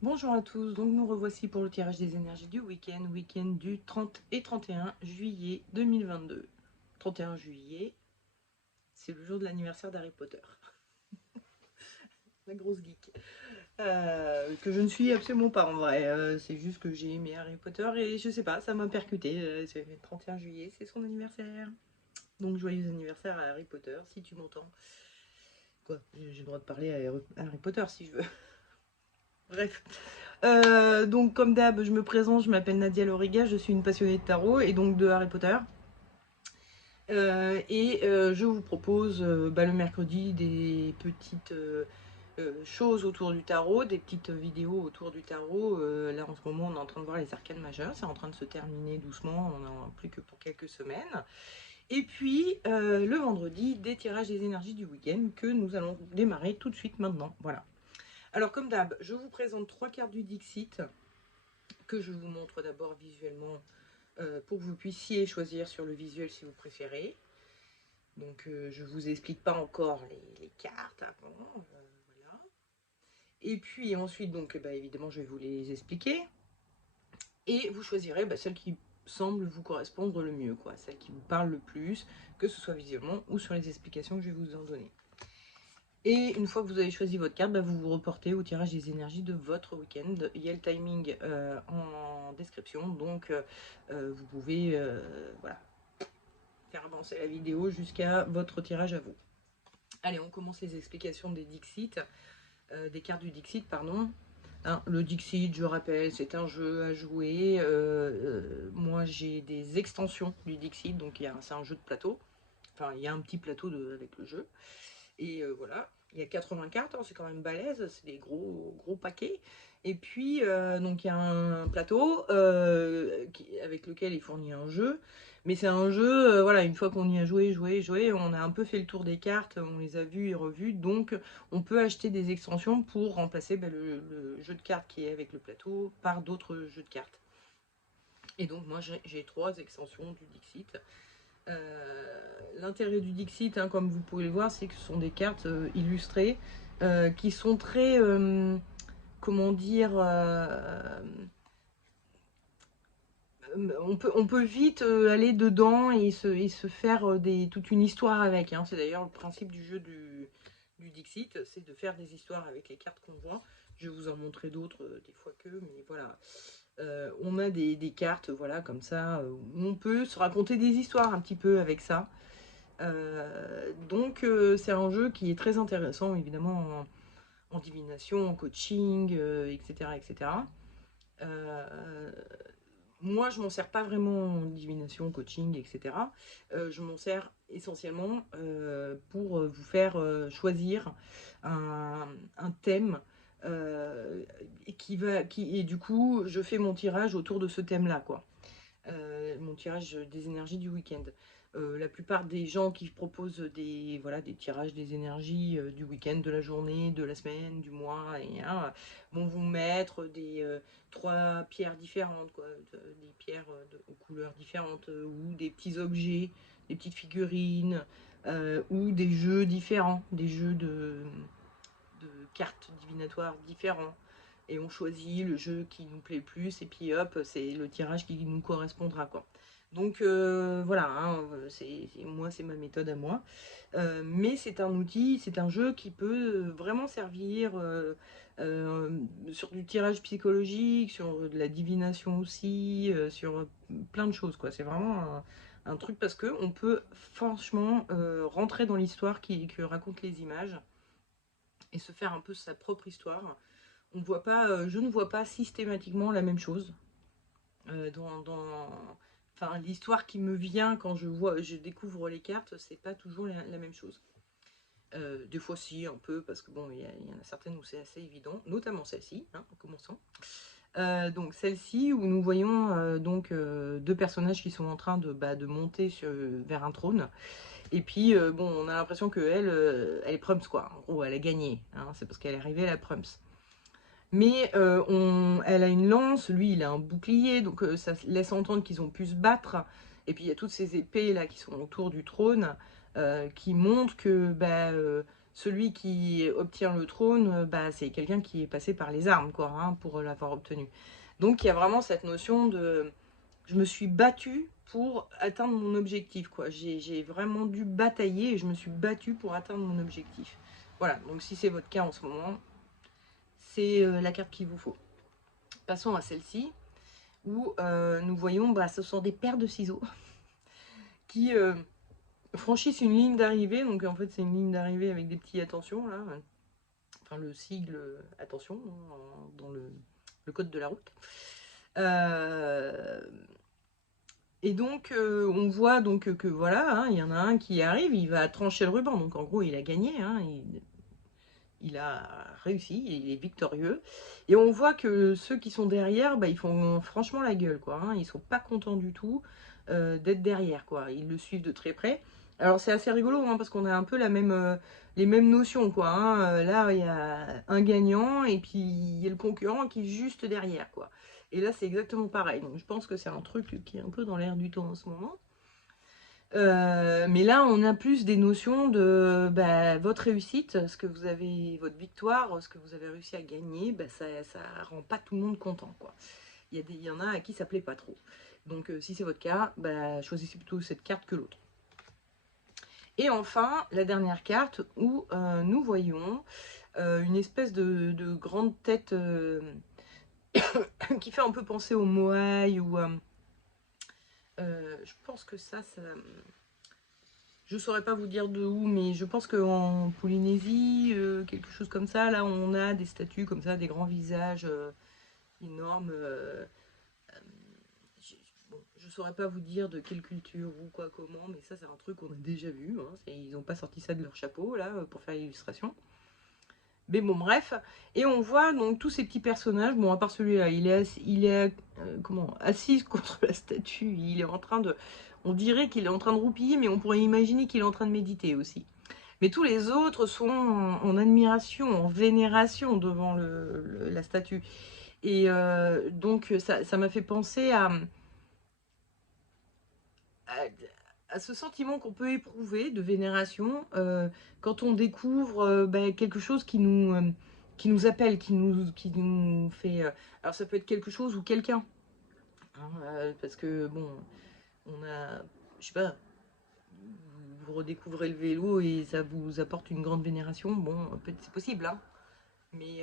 Bonjour à tous, donc nous revoici pour le tirage des énergies du week-end du 30 et 31 juillet 2022. 31 juillet, c'est le jour de l'anniversaire d'Harry Potter, la grosse geek. Que je ne suis absolument pas en vrai, c'est juste que j'ai aimé Harry Potter et je sais pas, ça m'a percuté. C'est le 31 juillet, c'est son anniversaire. Donc joyeux anniversaire à Harry Potter, si tu m'entends. Quoi, j'ai le droit de parler à Harry Potter si je veux. Bref. Donc comme d'hab, je me présente, je m'appelle Nadia Loriga, je suis une passionnée de tarot et donc de Harry Potter. Je vous propose le mercredi des petites choses autour du tarot, des petites vidéos autour du tarot. Là en ce moment on est en train de voir les arcanes majeures, c'est en train de se terminer doucement, on n'en a plus que pour quelques semaines. Et puis le vendredi, des tirages des énergies du week-end que nous allons démarrer tout de suite maintenant. Voilà. Alors comme d'hab, je vous présente 3 cartes du Dixit que je vous montre d'abord visuellement pour que vous puissiez choisir sur le visuel si vous préférez. Donc je ne vous explique pas encore les cartes avant. Voilà. Et puis ensuite, donc, évidemment, je vais vous les expliquer. Et vous choisirez celle qui semble vous correspondre le mieux, quoi, celle qui vous parle le plus, que ce soit visuellement ou sur les explications que je vais vous en donner. Et une fois que vous avez choisi votre carte, vous vous reportez au tirage des énergies de votre week-end. Il y a le timing en description, donc vous pouvez voilà, faire avancer la vidéo jusqu'à votre tirage à vous. Allez, on commence les explications des Dixit, des cartes du Dixit, pardon. Hein, le Dixit, je rappelle, c'est un jeu à jouer. Moi, j'ai des extensions du Dixit, donc c'est un jeu de plateau. Enfin, il y a un petit plateau avec le jeu. Et voilà, il y a 80 cartes, hein, c'est quand même balèze, c'est des gros paquets. Et puis, donc il y a un plateau avec lequel il fournit un jeu. Mais c'est un jeu, voilà, une fois qu'on y a joué, on a un peu fait le tour des cartes, on les a vues et revues. Donc, on peut acheter des extensions pour remplacer le jeu de cartes qui est avec le plateau par d'autres jeux de cartes. Et donc, moi, j'ai 3 extensions du Dixit. L'intérêt du Dixit, hein, comme vous pouvez le voir, c'est que ce sont des cartes illustrées qui sont très, comment dire, on peut vite aller dedans et se faire toute une histoire avec. Hein. C'est d'ailleurs le principe du jeu du Dixit, c'est de faire des histoires avec les cartes qu'on voit. Je vais vous en montrer d'autres des fois que, mais voilà. On a des cartes, voilà, comme ça, où on peut se raconter des histoires un petit peu avec ça. Donc c'est un jeu qui est très intéressant évidemment en divination, en coaching, etc. etc. Euh, Moi je m'en sers pas vraiment en divination, coaching, etc. Je m'en sers essentiellement pour vous faire choisir un thème et du coup je fais mon tirage autour de ce thème là quoi. Mon tirage des énergies du week-end. La plupart des gens qui proposent voilà, des tirages des énergies du week-end, de la journée, de la semaine, du mois, vont vous mettre 3 pierres différentes, quoi, des pierres aux couleurs différentes, ou des petits objets, des petites figurines, ou des jeux différents, des jeux de cartes divinatoires différents. Et on choisit le jeu qui nous plaît le plus, et puis hop, c'est le tirage qui nous correspondra, quoi. Donc voilà, hein, moi c'est ma méthode à moi. Mais c'est un outil, c'est un jeu qui peut vraiment servir sur du tirage psychologique, sur de la divination aussi, sur plein de choses, quoi. C'est vraiment un truc parce que on peut franchement rentrer dans l'histoire que racontent les images et se faire un peu sa propre histoire. On voit pas, je ne vois pas systématiquement la même chose enfin, l'histoire qui me vient quand je découvre les cartes, c'est pas toujours la même chose. Des fois si un peu parce que bon, il y en a certaines où c'est assez évident, notamment celle-ci, hein, en commençant. Donc celle-ci où nous voyons deux personnages qui sont en train de monter vers un trône. Et puis bon, on a l'impression qu'elle elle est Prums quoi. En gros, elle a gagné. Hein, c'est parce qu'elle est arrivée à la Prums. Mais elle a une lance, lui il a un bouclier, donc ça laisse entendre qu'ils ont pu se battre. Et puis il y a toutes ces épées là qui sont autour du trône qui montrent que celui qui obtient le trône, bah, c'est quelqu'un qui est passé par les armes, quoi, hein, pour l'avoir obtenu. Donc il y a vraiment cette notion de... Je me suis battue pour atteindre mon objectif, quoi. J'ai vraiment dû batailler et je me suis battue pour atteindre mon objectif. Voilà, donc si c'est votre cas en ce moment, c'est la carte qu'il vous faut. Passons à celle-ci, où nous voyons, bah, ce sont des paires de ciseaux qui franchissent une ligne d'arrivée. Donc en fait, c'est une ligne d'arrivée avec des petits attention, là. Enfin, le sigle attention, hein, dans le code de la route. Et donc, on voit donc que voilà, hein, il y en a un qui arrive, il va trancher le ruban. Donc en gros, il a gagné, hein, il a réussi, il est victorieux. Et on voit que ceux qui sont derrière, bah, ils font franchement la gueule, quoi. Hein, ils sont pas contents du tout d'être derrière, quoi. Ils le suivent de très près. Alors c'est assez rigolo, hein, parce qu'on a un peu les mêmes notions, quoi. Hein. Là, il y a un gagnant et puis il y a le concurrent qui est juste derrière, quoi. Et là, c'est exactement pareil. Donc je pense que c'est un truc qui est un peu dans l'air du temps en ce moment. Mais là, on a plus des notions de bah, votre réussite, ce que vous avez, votre victoire, ce que vous avez réussi à gagner, bah, ça rend pas tout le monde content, quoi. Il y en a à qui ça plaît pas trop. Donc, si c'est votre cas, bah, choisissez plutôt cette carte que l'autre. Et enfin, la dernière carte où nous voyons une espèce de grande tête qui fait un peu penser au moai ou je pense que ça je saurais pas vous dire de où, mais je pense qu'en Polynésie, quelque chose comme ça, là on a des statues comme ça, des grands visages énormes. Je, bon, je saurais pas vous dire de quelle culture ou quoi, comment, mais ça c'est un truc qu'on a déjà vu. Hein, ils n'ont pas sorti ça de leur chapeau là pour faire l'illustration. Mais bon, bref. Et on voit donc tous ces petits personnages. Bon, à part celui-là, il est comment, assis contre la statue. Il est en train de... On dirait qu'il est en train de roupiller, mais on pourrait imaginer qu'il est en train de méditer aussi. Mais tous les autres sont en admiration, en vénération devant la statue. Et donc, ça m'a fait penser à, à ce sentiment qu'on peut éprouver de vénération quand on découvre bah, quelque chose qui nous appelle, qui nous fait... alors ça peut être quelque chose ou quelqu'un. Hein, parce que, bon, on a... Je sais pas, vous redécouvrez le vélo et ça vous apporte une grande vénération. Bon, c'est possible, hein. Mais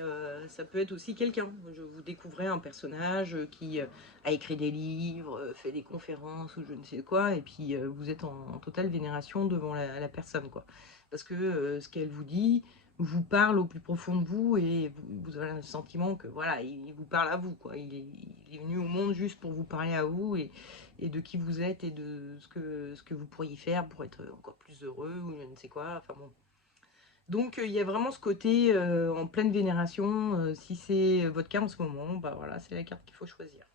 ça peut être aussi quelqu'un. Vous découvrez un personnage qui a écrit des livres, fait des conférences ou je ne sais quoi, et puis vous êtes en totale vénération devant la personne, quoi. Parce que ce qu'elle vous dit vous parle au plus profond de vous et vous avez le sentiment que voilà, il vous parle à vous, quoi. Il est venu au monde juste pour vous parler à vous et de qui vous êtes et de ce que vous pourriez faire pour être encore plus heureux ou je ne sais quoi. Enfin bon. Donc il y a vraiment ce côté en pleine vénération. Si c'est votre cas en ce moment, bah voilà, c'est la carte qu'il faut choisir.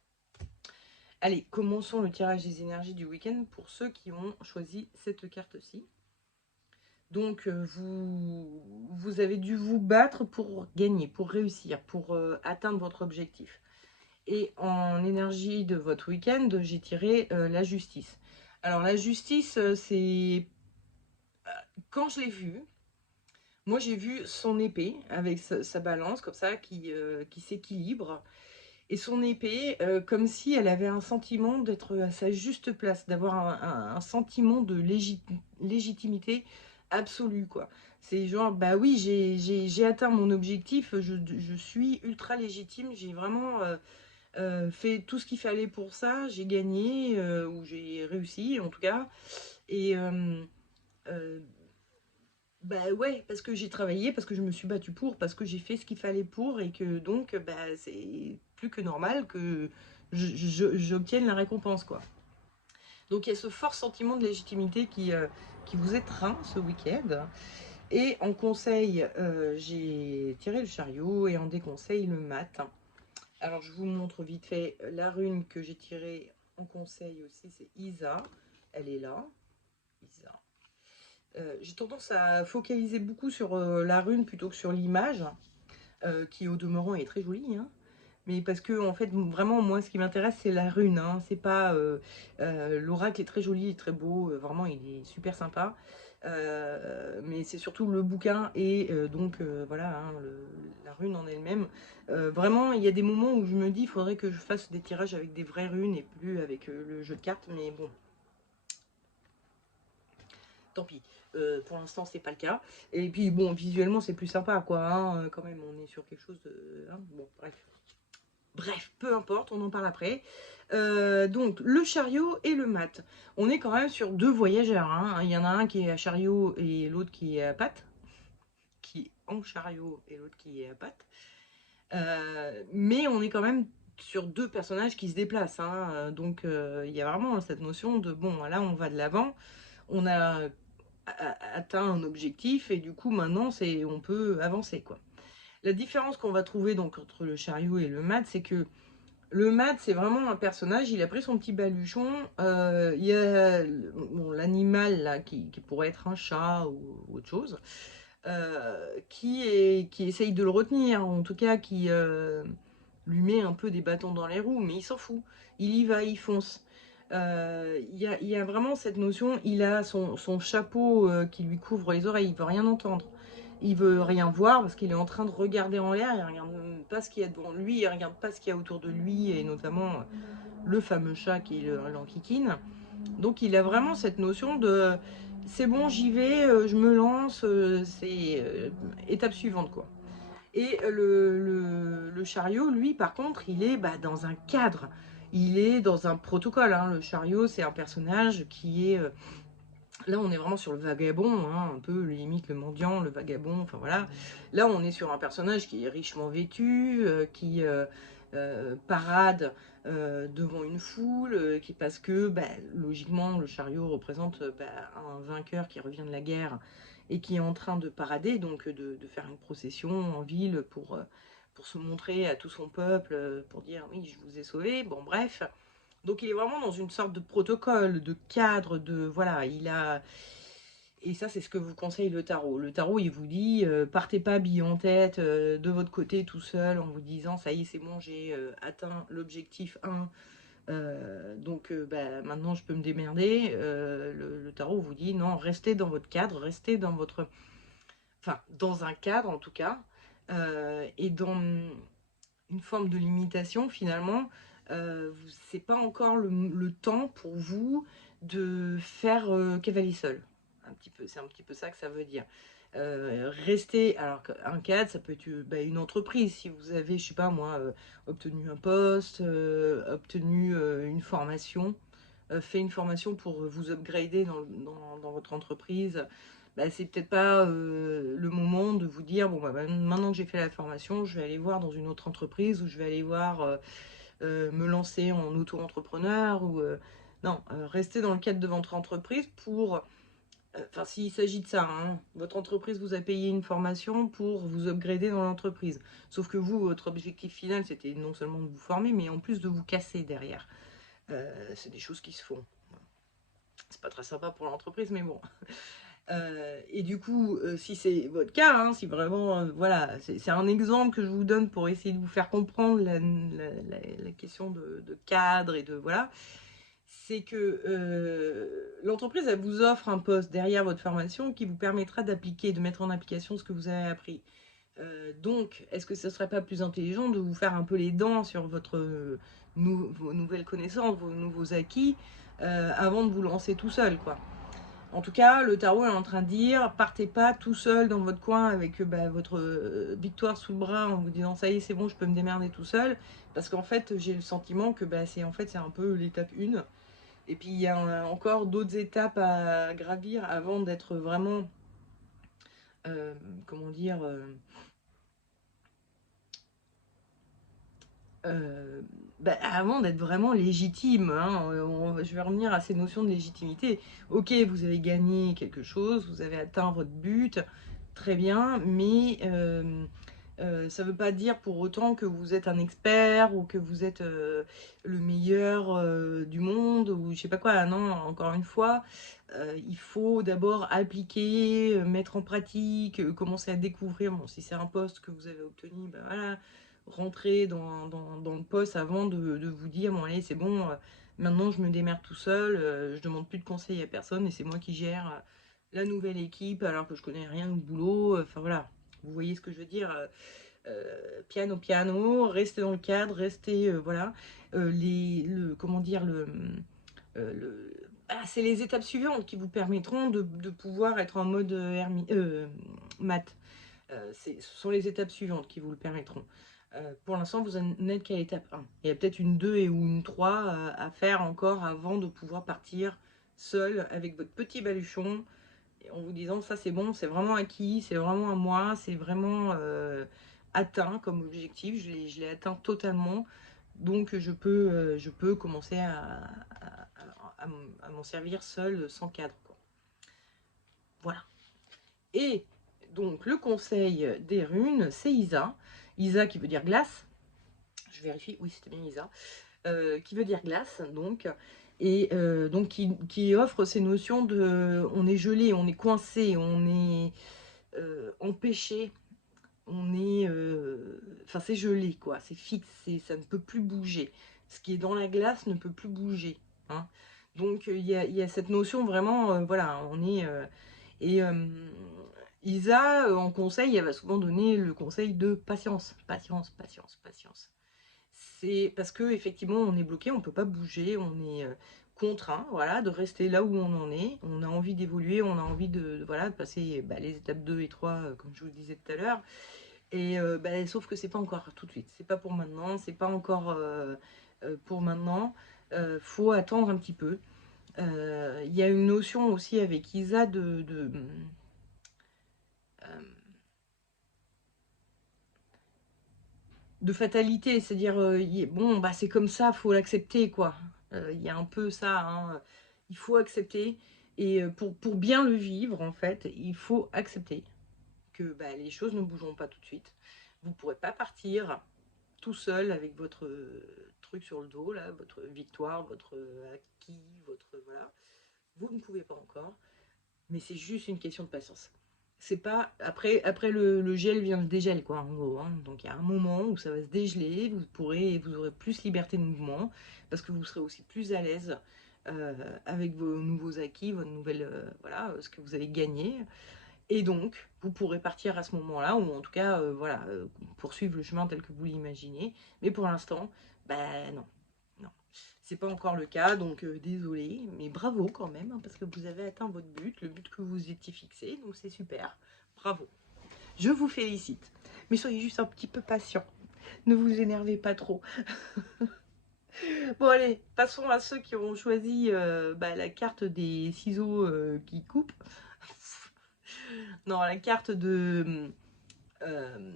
Allez, commençons le tirage des énergies du week-end pour ceux qui ont choisi cette carte-ci. Donc vous avez dû vous battre pour gagner, pour réussir, pour atteindre votre objectif. Et en énergie de votre week-end, j'ai tiré la justice. Alors la justice, c'est... Quand je l'ai vue, moi, j'ai vu son épée avec sa balance comme ça qui s'équilibre. Et son épée, comme si elle avait un sentiment d'être à sa juste place, d'avoir un sentiment de légitimité absolue, quoi. C'est genre, bah oui, j'ai atteint mon objectif, je suis ultra légitime, j'ai vraiment fait tout ce qu'il fallait pour ça, j'ai gagné, ou j'ai réussi en tout cas. Et euh, bah ouais, parce que j'ai travaillé, parce que je me suis battue pour, parce que j'ai fait ce qu'il fallait pour, et que donc bah, c'est plus que normal que j'obtienne la récompense, quoi. Donc il y a ce fort sentiment de légitimité qui vous étreint ce week-end. Et en conseil, j'ai tiré le chariot, et en déconseil, le mat. Alors je vous montre vite fait la rune que j'ai tirée en conseil aussi, c'est Isa. Elle est là, Isa. J'ai tendance à focaliser beaucoup sur la rune plutôt que sur l'image, qui au demeurant est très jolie, hein. Mais parce que en fait, vraiment, moi, ce qui m'intéresse, c'est la rune, hein. C'est pas l'oracle est très joli, très beau, vraiment, il est super sympa. Mais c'est surtout le bouquin et donc voilà, hein, la rune en elle-même. Vraiment, il y a des moments où je me dis, il faudrait que je fasse des tirages avec des vraies runes et plus avec le jeu de cartes, mais bon, tant pis. Pour l'instant, c'est pas le cas. Et puis bon, visuellement, c'est plus sympa, quoi. Hein, quand même, on est sur quelque chose de. Hein, bon, bref. Bref, peu importe, on en parle après. Donc, le chariot et le mat. On est quand même sur deux voyageurs. Hein. Il y en a un qui est à chariot et l'autre qui est à patte. Qui est en chariot et l'autre qui est à patte. Mais on est quand même sur deux personnages qui se déplacent. Hein. Donc, il y a vraiment cette notion de, bon, là, on va de l'avant. On a atteint un objectif et du coup, maintenant, on peut avancer, quoi. La différence qu'on va trouver donc entre le chariot et le mat, c'est que le mat, c'est vraiment un personnage, il a pris son petit baluchon, il y a bon, l'animal là qui pourrait être un chat ou autre chose, qui essaye de le retenir, en tout cas qui lui met un peu des bâtons dans les roues, mais il s'en fout, il y va, il fonce. Il y a vraiment cette notion, il a son chapeau qui lui couvre les oreilles, il veut rien entendre. Il veut rien voir parce qu'il est en train de regarder en l'air, il regarde pas ce qu'il y a devant lui, il regarde pas ce qu'il y a autour de lui, et notamment le fameux chat qui l'enquiquine. Donc il a vraiment cette notion de c'est bon, j'y vais, je me lance, c'est étape suivante, quoi. Et le chariot, lui, par contre, il est dans un cadre, il est dans un protocole. Hein. Le chariot, c'est un personnage qui est là, on est vraiment sur le vagabond, hein, un peu limite le mendiant, le vagabond, enfin voilà. Là, on est sur un personnage qui est richement vêtu, qui parade devant une foule, parce que, logiquement, le chariot représente un vainqueur qui revient de la guerre et qui est en train de parader, donc de faire une procession en ville pour se montrer à tout son peuple, pour dire oui, je vous ai sauvé, bon bref. Donc il est vraiment dans une sorte de protocole, de cadre, de voilà, il a. Et ça, c'est ce que vous conseille le tarot. Le tarot, il vous dit, partez pas bille en tête de votre côté tout seul en vous disant, ça y est, c'est bon, j'ai atteint l'objectif 1, donc maintenant je peux me démerder. Le tarot vous dit, non, restez dans votre cadre, restez dans votre. Enfin, dans un cadre en tout cas, et dans une forme de limitation finalement. C'est pas encore le temps pour vous de faire cavalier seul. C'est un petit peu ça que ça veut dire. Rester, alors qu'un cadre, ça peut être une entreprise. Si vous avez, je sais pas moi, obtenu un poste, obtenu une formation, fait une formation pour vous upgrader dans votre entreprise, c'est peut-être pas le moment de vous dire, bon, maintenant que j'ai fait la formation, je vais aller voir dans une autre entreprise ou je vais aller voir me lancer en auto-entrepreneur ou non, restez dans le cadre de votre entreprise pour, enfin s'il s'agit de ça, hein, votre entreprise vous a payé une formation pour vous upgrader dans l'entreprise. Sauf que vous, votre objectif final, c'était non seulement de vous former, mais en plus de vous casser derrière. C'est des choses qui se font. C'est pas très sympa pour l'entreprise, mais bon. Et du coup, si c'est votre cas, hein, si vraiment, voilà, c'est un exemple que je vous donne pour essayer de vous faire comprendre la question de cadre et de voilà, c'est que l'entreprise, elle vous offre un poste derrière votre formation qui vous permettra d'appliquer, de mettre en application ce que vous avez appris. Donc, est-ce que ce ne serait pas plus intelligent de vous faire un peu les dents sur vos nouvelles connaissances, vos nouveaux acquis, avant de vous lancer tout seul, quoi. En tout cas, le tarot est en train de dire, partez pas tout seul dans votre coin avec votre victoire sous le bras en vous disant ça y est, c'est bon, je peux me démerder tout seul. Parce qu'en fait, j'ai le sentiment que c'est un peu l'étape 1. Et puis il y a encore d'autres étapes à gravir avant d'être vraiment, comment dire, avant d'être vraiment légitime. Hein. Je vais revenir à ces notions de légitimité. Ok, vous avez gagné quelque chose, vous avez atteint votre but, très bien, mais ça ne veut pas dire pour autant que vous êtes un expert ou que vous êtes le meilleur du monde ou je sais pas quoi. Non, encore une fois, il faut d'abord appliquer, mettre en pratique, commencer à découvrir. Bon, si c'est un poste que vous avez obtenu, voilà, rentrer dans le poste avant de vous dire bon allez c'est bon, maintenant je me démerde tout seul, je demande plus de conseils à personne et c'est moi qui gère la nouvelle équipe alors que je connais rien au boulot. Enfin voilà, vous voyez ce que je veux dire. Piano piano, restez dans le cadre, restez voilà. Comment dire c'est les étapes suivantes qui vous permettront de pouvoir être en mode maths. Ce sont les étapes suivantes qui vous le permettront. Pour l'instant, vous n'êtes qu'à l'étape 1. Il y a peut-être une 2 ou une 3 à faire encore avant de pouvoir partir seul avec votre petit baluchon en vous disant ça c'est bon, c'est vraiment acquis, c'est vraiment à moi, c'est vraiment atteint comme objectif, je l'ai atteint totalement, donc je peux commencer à m'en servir seul, sans cadre, quoi. Voilà. Et donc le conseil des runes, c'est Isa. Isa qui veut dire glace. Je vérifie, oui c'était bien Isa. Qui veut dire glace, donc. Et donc qui offre ces notions de on est gelé, on est coincé, on est empêché, on est... Enfin c'est gelé quoi, c'est fixe, ça ne peut plus bouger. Ce qui est dans la glace ne peut plus bouger. Hein. Donc il y a cette notion vraiment, voilà, on est... et Isa, en conseil, elle va souvent donner le conseil de patience, patience, patience, patience. C'est parce que effectivement on est bloqué, on peut pas bouger, on est contraint, voilà, de rester là où on en est. On a envie d'évoluer, on a envie voilà, de passer les étapes 2 et 3, comme je vous le disais tout à l'heure. Et sauf que c'est pas encore tout de suite, c'est pas pour maintenant, c'est pas encore pour maintenant. Faut attendre un petit peu. Il y a une notion aussi avec Isa euh, de fatalité, c'est-à-dire bon bah c'est comme ça, faut l'accepter quoi. Il y a un peu ça, hein, il faut accepter et pour bien le vivre en fait, il faut accepter que bah, les choses ne bougeront pas tout de suite. Vous pourrez pas partir tout seul avec votre truc sur le dos là, votre victoire, votre acquis, votre voilà. Vous ne pouvez pas encore, mais c'est juste une question de patience. C'est pas après le gel vient le dégel quoi en gros, hein. Donc il y a un moment où ça va se dégeler, vous aurez plus liberté de mouvement parce que vous serez aussi plus à l'aise avec vos nouveaux acquis, votre nouvelle voilà ce que vous avez gagné et donc vous pourrez partir à ce moment-là ou en tout cas voilà poursuivre le chemin tel que vous l'imaginez. Mais pour l'instant, ben non, non. C'est pas encore le cas, donc désolé, mais bravo quand même, hein, parce que vous avez atteint votre but, le but que vous étiez fixé, donc c'est super, bravo. Je vous félicite, mais soyez juste un petit peu patient, ne vous énervez pas trop. Bon allez, passons à ceux qui ont choisi la carte des ciseaux qui coupent. Non, la carte de... euh,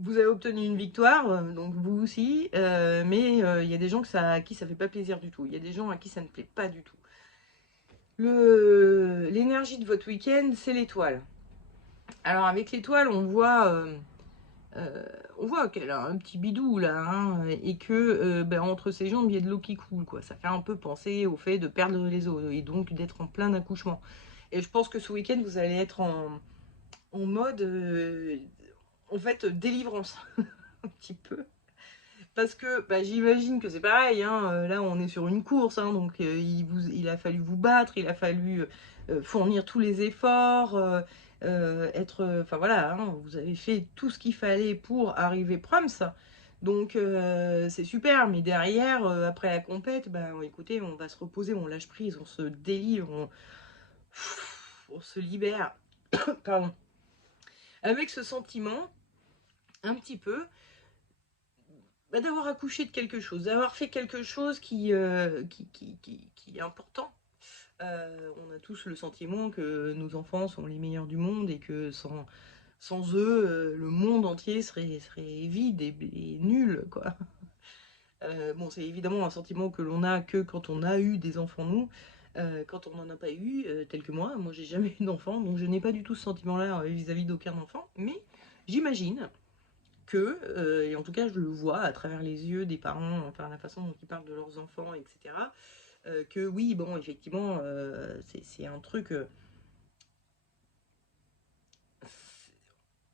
vous avez obtenu une victoire, donc vous aussi, mais il y a des gens à qui ça fait pas plaisir du tout. Il y a des gens à qui ça ne plaît pas du tout. L'énergie de votre week-end, c'est l'étoile. Alors avec l'étoile, on voit qu'elle a un petit bidou là, hein, et que entre ses jambes, il y a de l'eau qui coule, quoi. Ça fait un peu penser au fait de perdre les os et donc d'être en plein accouchement. Et je pense que ce week-end, vous allez être en mode, en fait, délivrance, un petit peu. Parce que j'imagine que c'est pareil, hein, là on est sur une course, hein, donc il a fallu vous battre, il a fallu fournir tous les efforts, enfin voilà, hein, vous avez fait tout ce qu'il fallait pour arriver proms, donc c'est super, mais derrière, après la compète, écoutez, on va se reposer, on lâche prise, on se délivre, on se libère, pardon, avec ce sentiment, un petit peu, d'avoir accouché de quelque chose, d'avoir fait quelque chose qui est important. On a tous le sentiment que nos enfants sont les meilleurs du monde et que sans eux, le monde entier serait vide et nul, quoi. Bon, c'est évidemment un sentiment que l'on a que quand on a eu des enfants, nous. Quand on n'en a pas eu, tel que moi j'ai jamais eu d'enfant, donc je n'ai pas du tout ce sentiment-là vis-à-vis d'aucun enfant, mais j'imagine que, et en tout cas je le vois à travers les yeux des parents, enfin la façon dont ils parlent de leurs enfants, etc., que oui, bon, effectivement, c'est un truc...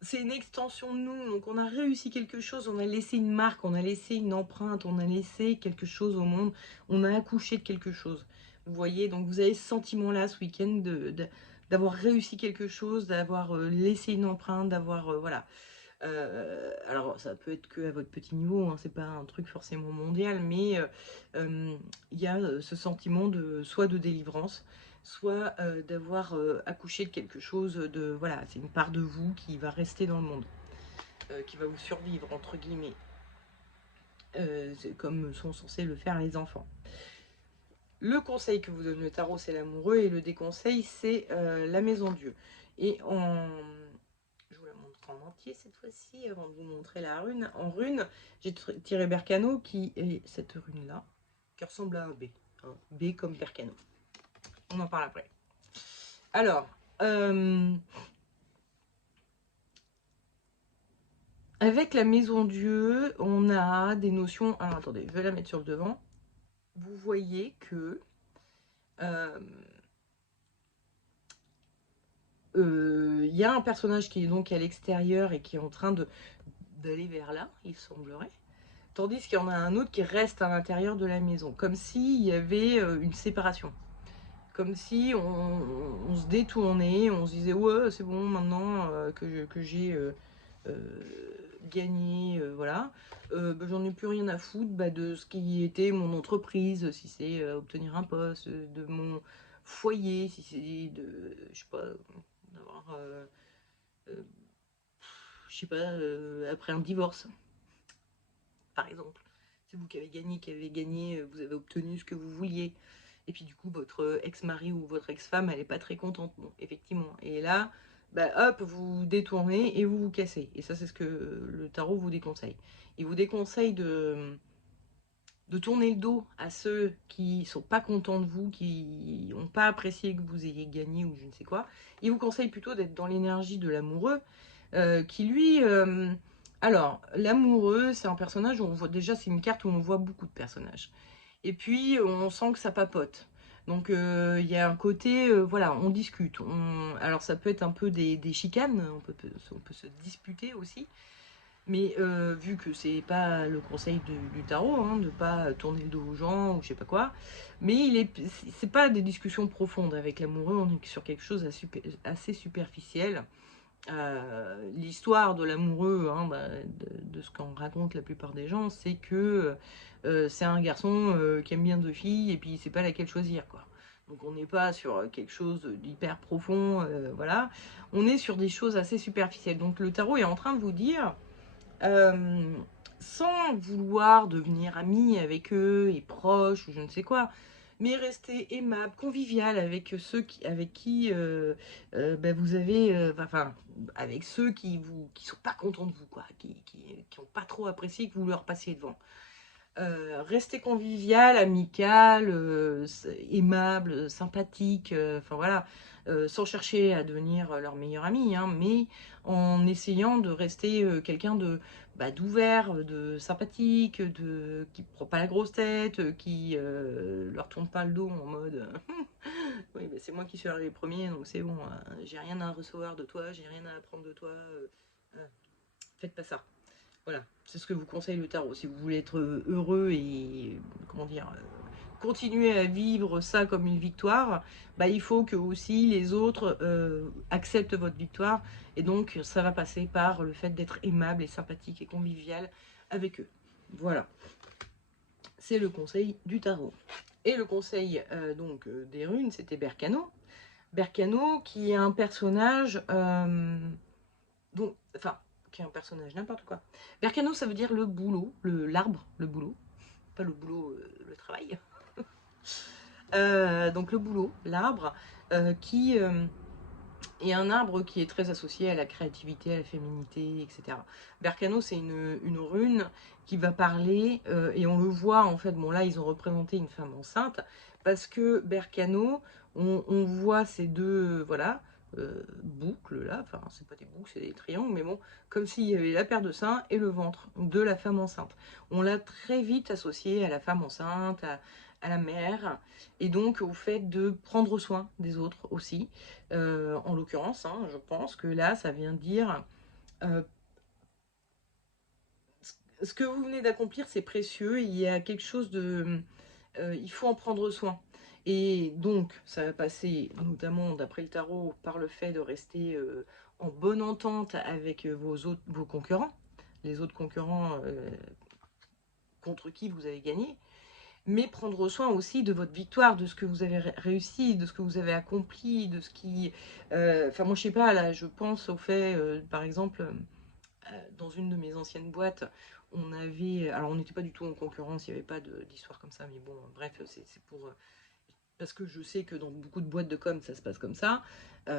c'est une extension de nous, donc on a réussi quelque chose, on a laissé une marque, on a laissé une empreinte, on a laissé quelque chose au monde, on a accouché de quelque chose. Vous voyez, donc vous avez ce sentiment-là ce week-end d'avoir réussi quelque chose, d'avoir laissé une empreinte, d'avoir voilà. Alors ça peut être que à votre petit niveau, hein, c'est pas un truc forcément mondial, mais il y a ce sentiment de soit de délivrance, soit d'avoir accouché de quelque chose de voilà, c'est une part de vous qui va rester dans le monde, qui va vous survivre entre guillemets, comme sont censés le faire les enfants. Le conseil que vous donne le tarot, c'est l'amoureux, et le déconseil, c'est la maison Dieu. Et je vous la montre en entier cette fois-ci, avant de vous montrer la rune. En rune, j'ai tiré Bercano, qui est cette rune-là, qui ressemble à un B. Hein. B comme Bercano. On en parle après. Alors, avec la maison Dieu, on a des notions... Ah, attendez, je vais la mettre sur le devant. Vous voyez que... y a un personnage qui est donc à l'extérieur et qui est en train d'aller vers là, il semblerait. Tandis qu'il y en a un autre qui reste à l'intérieur de la maison, comme s'il y avait une séparation. Comme si on se détournait, on se disait ouais c'est bon maintenant que j'ai gagné, voilà, bah, j'en ai plus rien à foutre de ce qui était mon entreprise, si c'est obtenir un poste, de mon foyer, si c'est de, je sais pas, d'avoir, je sais pas, après un divorce, par exemple. C'est vous qui avez gagné, vous avez obtenu ce que vous vouliez. Et puis du coup, votre ex-mari ou votre ex-femme, elle n'est pas très contente. Bon, effectivement. Et là, bah, hop, vous détournez et vous vous cassez. Et ça, c'est ce que le tarot vous déconseille. Il vous déconseille de tourner le dos à ceux qui sont pas contents de vous, qui n'ont pas apprécié que vous ayez gagné ou je ne sais quoi. Il vous conseille plutôt d'être dans l'énergie de l'amoureux, qui lui... alors, l'amoureux, c'est un personnage où on voit déjà, c'est une carte où on voit beaucoup de personnages. Et puis, on sent que ça papote. Donc, il y a un côté, voilà, on discute. Alors, ça peut être un peu des chicanes, on peut se disputer aussi. Mais vu que c'est pas le conseil du tarot, hein, de pas tourner le dos aux gens ou je sais pas quoi, mais c'est pas des discussions profondes avec l'amoureux, on est sur quelque chose assez superficiel. L'histoire de l'amoureux, hein, de ce qu'en raconte la plupart des gens, c'est que c'est un garçon qui aime bien deux filles et puis il sait pas laquelle choisir, quoi. Donc on n'est pas sur quelque chose d'hyper profond, voilà. On est sur des choses assez superficielles. Donc le tarot est en train de vous dire, euh, sans vouloir devenir ami avec eux et proche ou je ne sais quoi, mais rester aimable, convivial avec avec qui vous avez, enfin, avec ceux qui sont pas contents de vous, quoi, qui ont pas trop apprécié que vous leur passiez devant. Rester convivial, amical, aimable, sympathique, enfin voilà, sans chercher à devenir leur meilleur ami, hein, mais en essayant de rester quelqu'un d'ouvert, de sympathique, qui ne prend pas la grosse tête, qui leur tourne pas le dos en mode oui, c'est moi qui suis arrivé premier, donc c'est bon, j'ai rien à recevoir de toi, j'ai rien à apprendre de toi, faites pas ça. Voilà, c'est ce que vous conseille le tarot. Si vous voulez être heureux et, comment dire, continuer à vivre ça comme une victoire, bah, il faut que aussi les autres acceptent votre victoire. Et donc, ça va passer par le fait d'être aimable et sympathique et convivial avec eux. Voilà, c'est le conseil du tarot. Et le conseil des runes, c'était Bercano. Bercano, qui est un personnage enfin, qui est un personnage, n'importe quoi. Bercano, ça veut dire le boulot, l'arbre, le boulot. Pas le boulot, le travail. Donc le boulot, l'arbre, qui est un arbre qui est très associé à la créativité, à la féminité, etc. Bercano, c'est une rune qui va parler, et on le voit en fait, bon là ils ont représenté une femme enceinte, parce que Bercano, on voit ces deux, voilà, boucles là, enfin c'est pas des boucles, c'est des triangles, mais bon, comme s'il y avait la paire de seins et le ventre de la femme enceinte. On l'a très vite associé à la femme enceinte, à la mère, et donc au fait de prendre soin des autres aussi. En l'occurrence, hein, je pense que là, ça vient dire euh, ce que vous venez d'accomplir, c'est précieux. Il y a quelque chose de... il faut en prendre soin. Et donc, ça va passer, notamment d'après le tarot, par le fait de rester en bonne entente avec vos concurrents, les autres concurrents contre qui vous avez gagné, mais prendre soin aussi de votre victoire, de ce que vous avez réussi, de ce que vous avez accompli, de ce qui... Enfin, moi, je sais pas, là, je pense au fait, par exemple, dans une de mes anciennes boîtes, on avait... Alors, on n'était pas du tout en concurrence, il n'y avait pas d'histoire comme ça, mais bon, bref, c'est pour... parce que je sais que dans beaucoup de boîtes de com, ça se passe comme ça.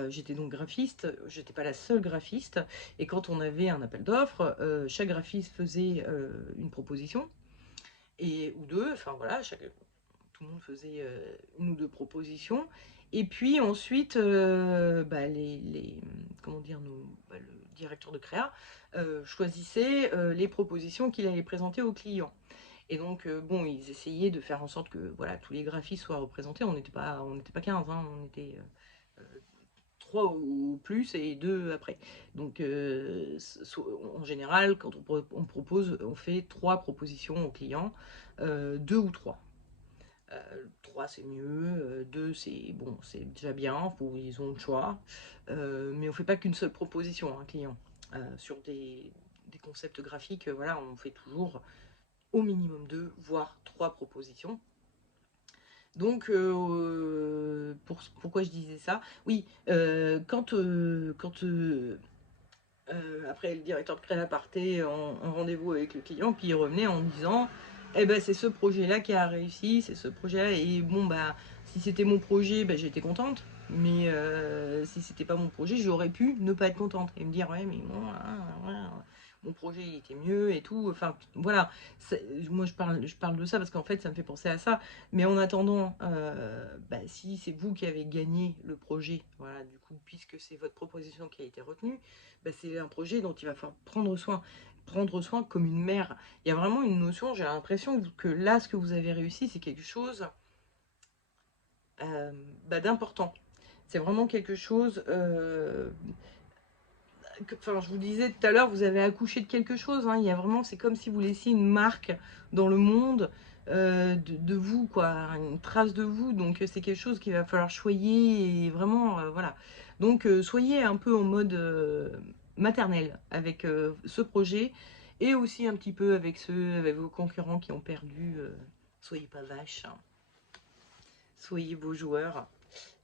J'étais donc graphiste, j'étais pas la seule graphiste, et quand on avait un appel d'offres, chaque graphiste faisait une proposition, ou deux, enfin voilà, tout le monde faisait une ou deux propositions. Et puis ensuite, comment dire, le directeur de créa choisissait les propositions qu'il allait présenter aux clients. Et donc, bon, ils essayaient de faire en sorte que voilà, tous les graphistes soient représentés. On n'était pas 15, hein, on était 3 ou plus et 2 après. Donc, en général, quand on propose, on fait 3 propositions aux clients, 2 ou 3. 3 c'est mieux, 2 c'est bon, c'est déjà bien, ils ont le choix. Mais on ne fait pas qu'une seule proposition à un client. Sur des concepts graphiques, voilà, on fait toujours au minimum 2, voire 3 propositions. Donc, pourquoi je disais ça? Oui, après le directeur de créa partait en rendez-vous avec le client, puis il revenait en disant eh ben c'est ce projet-là qui a réussi, c'est ce projet-là, et bon bah si c'était mon projet, bah, j'étais contente, mais si c'était pas mon projet, j'aurais pu ne pas être contente et me dire ouais mais bon, mon projet il était mieux et tout, enfin voilà. Moi je parle de ça parce qu'en fait ça me fait penser à ça, mais en attendant, si c'est vous qui avez gagné le projet, voilà, du coup puisque c'est votre proposition qui a été retenue, c'est un projet dont il va falloir prendre soin comme une mère. Il y a vraiment une notion, j'ai l'impression que là, ce que vous avez réussi, c'est quelque chose d'important. C'est vraiment quelque chose... Enfin, je vous disais tout à l'heure, vous avez accouché de quelque chose. Hein. Il y a vraiment, c'est comme si vous laissiez une marque dans le monde de vous, quoi, une trace de vous. Donc c'est quelque chose qu'il va falloir choyer et vraiment, voilà. Donc soyez un peu en mode maternel avec ce projet et aussi un petit peu avec vos concurrents qui ont perdu. Soyez pas vaches, hein. Soyez beaux joueurs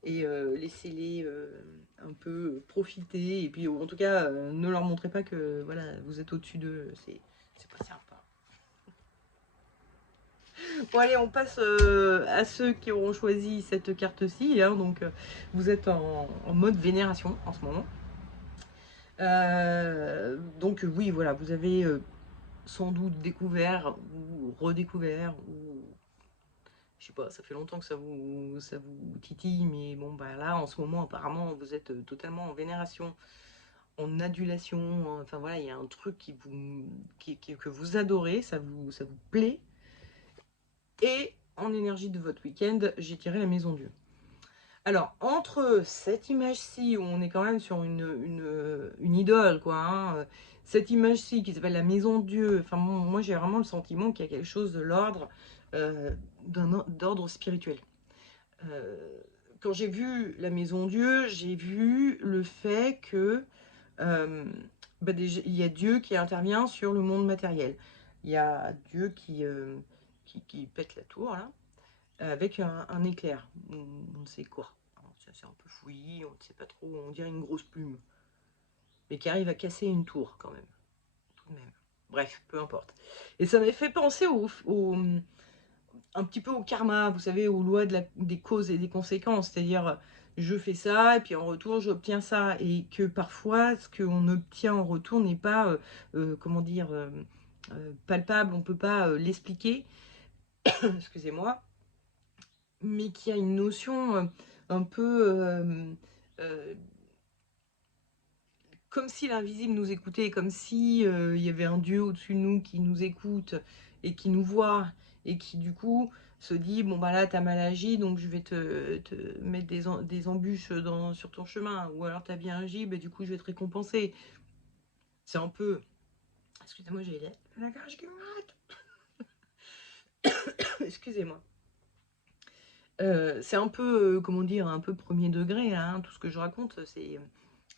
et laissez-les un peu profiter, et puis en tout cas ne leur montrez pas que voilà vous êtes au-dessus d'eux, c'est pas sympa. Bon allez, on passe à ceux qui auront choisi cette carte-ci, hein, donc vous êtes en mode vénération en ce moment. Donc oui voilà, vous avez sans doute découvert ou redécouvert ou je sais pas, ça fait longtemps que ça vous titille, mais bon, bah là, en ce moment, apparemment, vous êtes totalement en vénération, en adulation. Enfin voilà, il y a un truc que vous adorez, ça vous plaît. Et en énergie de votre week-end, j'ai tiré la maison Dieu. Alors, entre cette image-ci, où on est quand même sur une idole, quoi, hein, cette image-ci qui s'appelle la maison de Dieu, enfin, moi j'ai vraiment le sentiment qu'il y a quelque chose de l'ordre, d'ordre spirituel. Euh, Quand j'ai vu la maison Dieu, j'ai vu le fait que déjà, il y a Dieu qui intervient sur le monde matériel. Il y a Dieu qui pète la tour, là, avec un éclair. On ne sait quoi. C'est un peu fouillis, on ne sait pas trop, on dirait une grosse plume. Mais qui arrive à casser une tour, quand même. Tout de même. Bref, peu importe. Et ça m'a fait penser un petit peu au karma, vous savez, aux lois des causes et des conséquences. C'est-à-dire, je fais ça, et puis en retour, j'obtiens ça. Et que parfois, ce qu'on obtient en retour n'est pas, comment dire, palpable, on ne peut pas l'expliquer, excusez-moi, mais qu'il y a une notion un peu euh, comme si l'invisible nous écoutait, comme si il y avait un Dieu au-dessus de nous qui nous écoute et qui nous voit et qui du coup se dit bon bah là t'as mal agi donc je vais te mettre des embûches sur ton chemin, ou alors t'as bien agi, bah, du coup je vais te récompenser. C'est un peu, excusez-moi, j'ai la gorge qui me rate. Excusez-moi. C'est un peu, comment dire, un peu premier degré, hein, tout ce que je raconte, c'est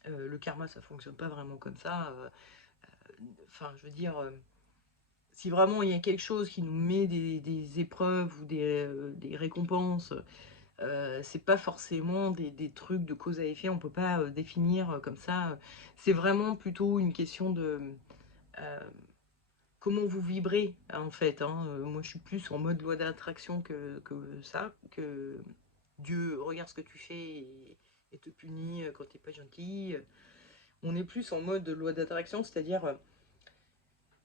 le karma, ça fonctionne pas vraiment comme ça. Enfin, je veux dire, si vraiment il y a quelque chose qui nous met des épreuves ou des récompenses, c'est pas forcément des trucs de cause à effet, on peut pas définir comme ça. C'est vraiment plutôt une question de euh, comment vous vibrez, en fait. Hein. Moi, je suis plus en mode loi d'attraction que ça, que Dieu regarde ce que tu fais et te punit quand t'es pas gentil. On est plus en mode loi d'attraction, c'est-à-dire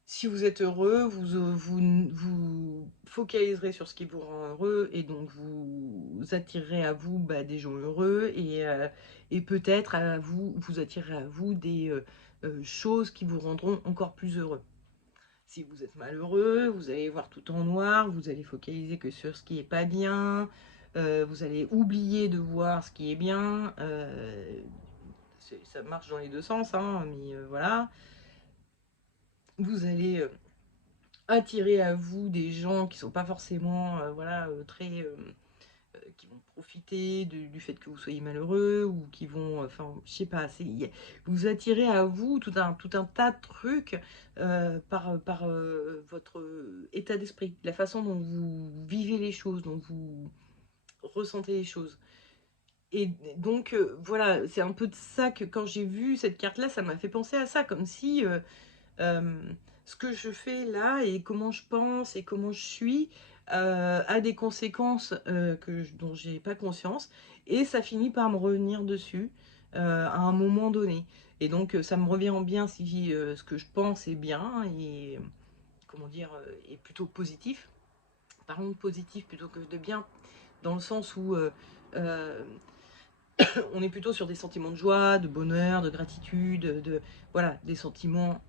si vous êtes heureux, vous focaliserez sur ce qui vous rend heureux et donc vous attirerez à vous des gens heureux et peut-être vous attirerez à vous des choses qui vous rendront encore plus heureux. Si vous êtes malheureux, vous allez voir tout en noir, vous allez focaliser que sur ce qui est pas bien, vous allez oublier de voir ce qui est bien. Ça marche dans les deux sens, hein, mais voilà. Vous allez attirer à vous des gens qui sont pas forcément voilà, très qui vont profiter du fait que vous soyez malheureux ou qui vont enfin je sais pas vous attirez à vous tout un tas de trucs par votre état d'esprit, la façon dont vous vivez les choses, dont vous ressentez les choses. Et donc voilà, c'est un peu de ça que quand j'ai vu cette carte là, ça m'a fait penser à ça, comme si euh, ce que je fais là et comment je pense et comment je suis a des conséquences dont j'ai pas conscience et ça finit par me revenir dessus à un moment donné. Et donc ça me revient en bien si ce que je pense est bien et comment dire est plutôt positif. Parlons de positif plutôt que de bien, dans le sens où euh, on est plutôt sur des sentiments de joie, de bonheur, de gratitude, voilà, des sentiments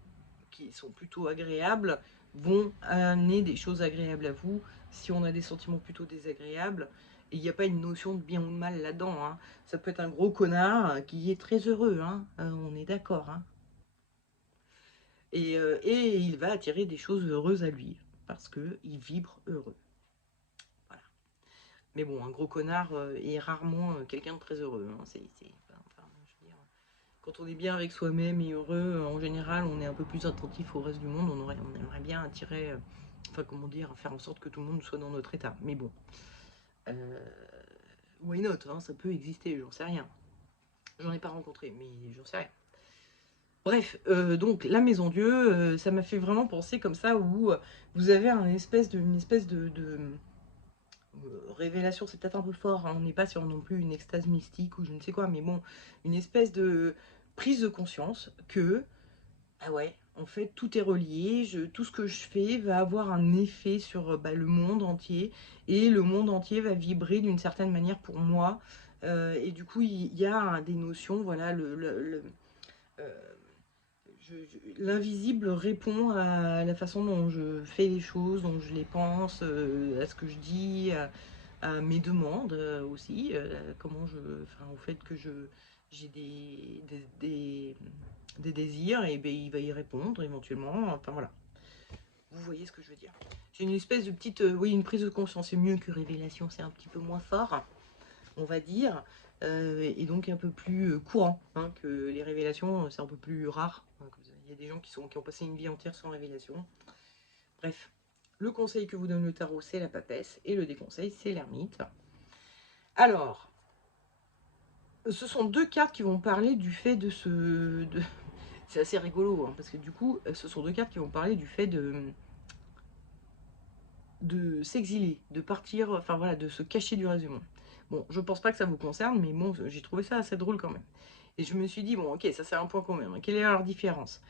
qui sont plutôt agréables vont amener des choses agréables à vous. Si on a des sentiments plutôt désagréables, il n'y a pas une notion de bien ou de mal là-dedans. Hein. Ça peut être un gros connard qui est très heureux, hein. On est d'accord. Hein. Et il va attirer des choses heureuses à lui, parce qu'il vibre heureux. Voilà. Mais bon, un gros connard est rarement quelqu'un de très heureux. Hein. Enfin, je veux dire, quand on est bien avec soi-même et heureux, en général, on est un peu plus attentif au reste du monde. On aimerait bien attirer, enfin, comment dire, faire en sorte que tout le monde soit dans notre état. Mais bon, euh, why not, hein, ça peut exister, j'en sais rien. J'en ai pas rencontré, mais j'en sais rien. Bref, donc la Maison Dieu, ça m'a fait vraiment penser comme ça, où vous avez une espèce de révélation, c'est peut-être un peu fort, hein, on n'est pas sur non plus une extase mystique ou je ne sais quoi, mais bon, une espèce de prise de conscience que ah ouais, en fait, tout est relié. Tout ce que je fais va avoir un effet sur le monde entier. Et le monde entier va vibrer d'une certaine manière pour moi. Et du coup, il y a des notions, voilà, euh, l'invisible répond à la façon dont je fais les choses, dont je les pense, à ce que je dis, à mes demandes aussi, enfin, au fait que j'ai des désirs, et ben, il va y répondre éventuellement. Enfin voilà, vous voyez ce que je veux dire. J'ai une espèce de petite, oui, une prise de conscience. C'est mieux que révélation, c'est un petit peu moins fort, on va dire, et donc un peu plus courant hein, que les révélations. C'est un peu plus rare. Hein, il y a des gens qui ont passé une vie entière sans révélation. Bref, le conseil que vous donne le tarot, c'est la papesse, et le déconseil, c'est l'ermite. Alors, ce sont deux cartes qui vont parler du fait de ce... C'est assez rigolo, hein, parce que du coup, ce sont deux cartes qui vont parler du fait de s'exiler, de partir, enfin voilà, de se cacher du reste du monde. Bon, je pense pas que ça vous concerne, mais bon, j'ai trouvé ça assez drôle quand même. Et je me suis dit, bon, ok, ça c'est un point commun. Quelle est leur différence?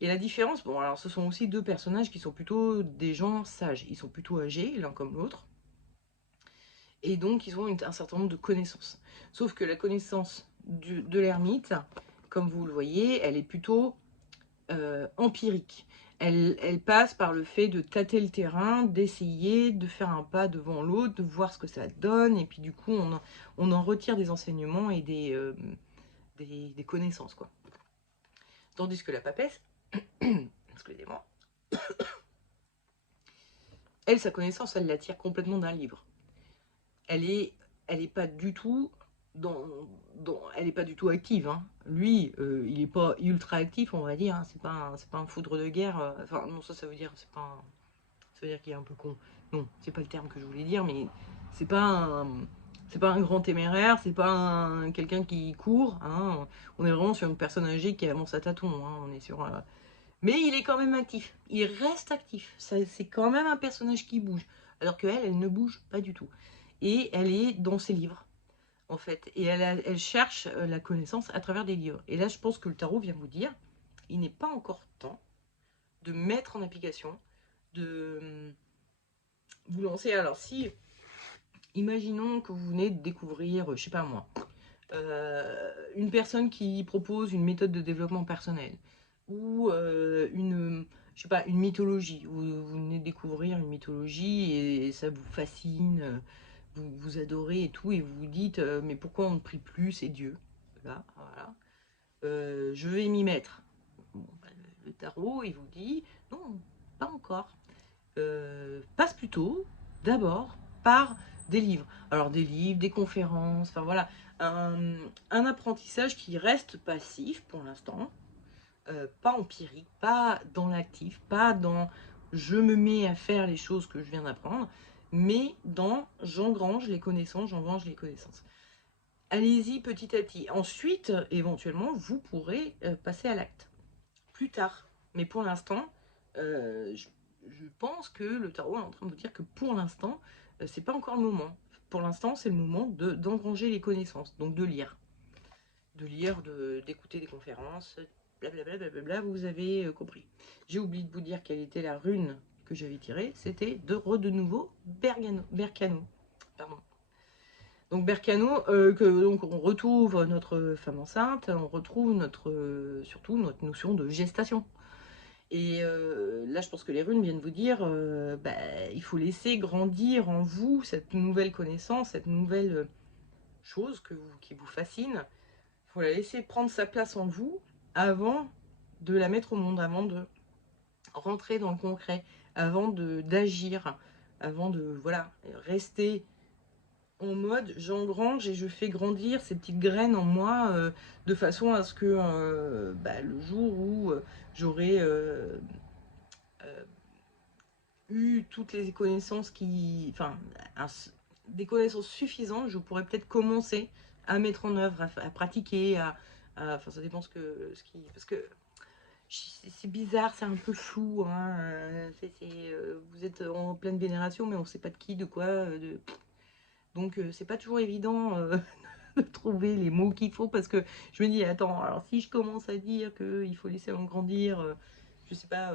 Et la différence, bon, alors ce sont aussi deux personnages qui sont plutôt des gens sages. Ils sont plutôt âgés, l'un comme l'autre. Et donc, ils ont un certain nombre de connaissances. Sauf que la connaissance de l'ermite, comme vous le voyez, elle est plutôt empirique. Elle passe par le fait de tâter le terrain, d'essayer de faire un pas devant l'autre, de voir ce que ça donne, et puis du coup, on en retire des enseignements et des connaissances, quoi. Tandis que la papesse, excusez-moi, elle, sa connaissance, elle l'attire complètement d'un livre. Elle est elle n'est pas du tout elle est pas du tout active. Hein. Lui, il n'est pas ultra actif, on va dire. Hein. C'est pas un foudre de guerre. Enfin, non, ça veut dire, ça veut dire qu'il est un peu con. Non, c'est pas le terme que je voulais dire, mais c'est pas un, c'est pas un grand téméraire, c'est pas quelqu'un qui court. Hein. On est vraiment sur une personne âgée qui avance à tâtons. Hein. On est sur, mais il est quand même actif. Il reste actif. C'est quand même un personnage qui bouge, alors qu'elle, elle ne bouge pas du tout. Et elle est dans ses livres en fait. Et elle cherche la connaissance à travers des livres. Et là, je pense que le tarot vient vous dire, il n'est pas encore temps de mettre en application, de vous lancer. Alors si, imaginons que vous venez de découvrir, je sais pas moi, une personne qui propose une méthode de développement personnel, ou je sais pas, une mythologie. Vous venez de découvrir une mythologie et ça vous fascine, vous adorez et tout, et vous vous dites mais pourquoi on ne prie plus, c'est Dieu. Là, voilà. Je vais m'y mettre. Bon, bah, le tarot, il vous dit non, pas encore. Passe plutôt d'abord par des livres. Alors des livres, des conférences, enfin voilà, un apprentissage qui reste passif pour l'instant, pas empirique, pas dans l'actif, pas dans je me mets à faire les choses que je viens d'apprendre, mais dans j'engrange les connaissances, j'engrange les connaissances. Allez-y petit à petit. Ensuite, éventuellement, vous pourrez passer à l'acte plus tard. Mais pour l'instant, je pense que le tarot est en train de vous dire que pour l'instant, c'est pas encore le moment. Pour l'instant, c'est le moment d'engranger les connaissances, donc de lire. De lire, d'écouter des conférences, blablabla, blablabla, vous avez compris. J'ai oublié de vous dire quelle était la rune que j'avais tirée, c'était de nouveau Bercano. Pardon. Donc Bercano, donc on retrouve notre femme enceinte, on retrouve surtout notre notion de gestation. Et là, je pense que les runes viennent vous dire, bah, il faut laisser grandir en vous cette nouvelle connaissance, cette nouvelle chose qui vous fascine. Il faut la laisser prendre sa place en vous avant de la mettre au monde, avant de rentrer dans le concret, avant d'agir, avant de voilà, rester en mode j'engrange et je fais grandir ces petites graines en moi de façon à ce que bah, le jour où j'aurai eu toutes les connaissances enfin, des connaissances suffisantes, je pourrais peut-être commencer à mettre en œuvre, à pratiquer, enfin ça dépend parce que c'est bizarre, c'est un peu flou, hein, vous êtes en pleine vénération, mais on ne sait pas de qui, de quoi, donc c'est pas toujours évident de trouver les mots qu'il faut, parce que je me dis, attends, alors si je commence à dire qu'il faut laisser en grandir, je sais pas,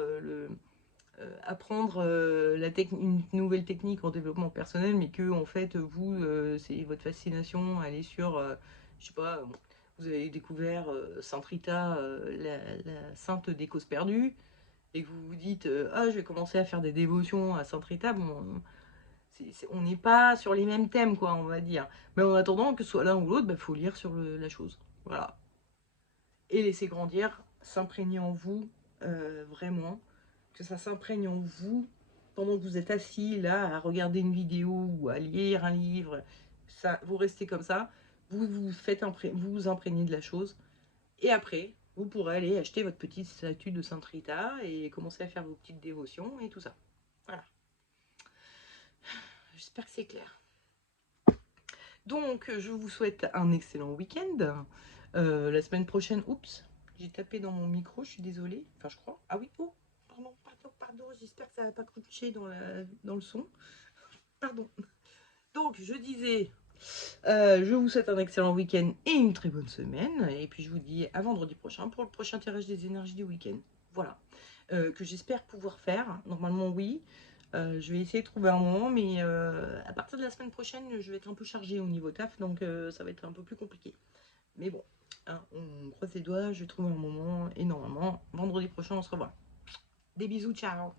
apprendre une nouvelle technique en développement personnel, mais que en fait vous, c'est votre fascination, aller sur, je sais pas, vous avez découvert Sainte Rita, la sainte des causes perdues, et que vous vous dites ah, je vais commencer à faire des dévotions à Sainte Rita. Bon, on n'est pas sur les mêmes thèmes, quoi, on va dire. Mais en attendant, que ce soit l'un ou l'autre, il faut lire sur la chose. Voilà. Et laisser grandir, s'imprégner en vous, vraiment. Que ça s'imprègne en vous pendant que vous êtes assis là à regarder une vidéo ou à lire un livre. Ça, vous restez comme ça, vous vous imprégnez de la chose. Et après, vous pourrez aller acheter votre petite statue de Sainte Rita et commencer à faire vos petites dévotions et tout ça. Voilà. J'espère que c'est clair. Donc, je vous souhaite un excellent week-end. La semaine prochaine, oups, j'ai tapé dans mon micro, je suis désolée. Enfin, je crois. Ah oui, oh, pardon, j'espère que ça va pas coucher dans le son. Pardon. Donc, je disais, je vous souhaite un excellent week-end et une très bonne semaine. Et puis, je vous dis à vendredi prochain pour le prochain tirage des énergies du week-end. Voilà. Que j'espère pouvoir faire. Normalement, oui. Je vais essayer de trouver un moment, mais à partir de la semaine prochaine, je vais être un peu chargée au niveau taf, donc ça va être un peu plus compliqué. Mais bon, hein, on croise les doigts, je vais trouver un moment, et normalement, vendredi prochain, on se revoit. Des bisous, ciao!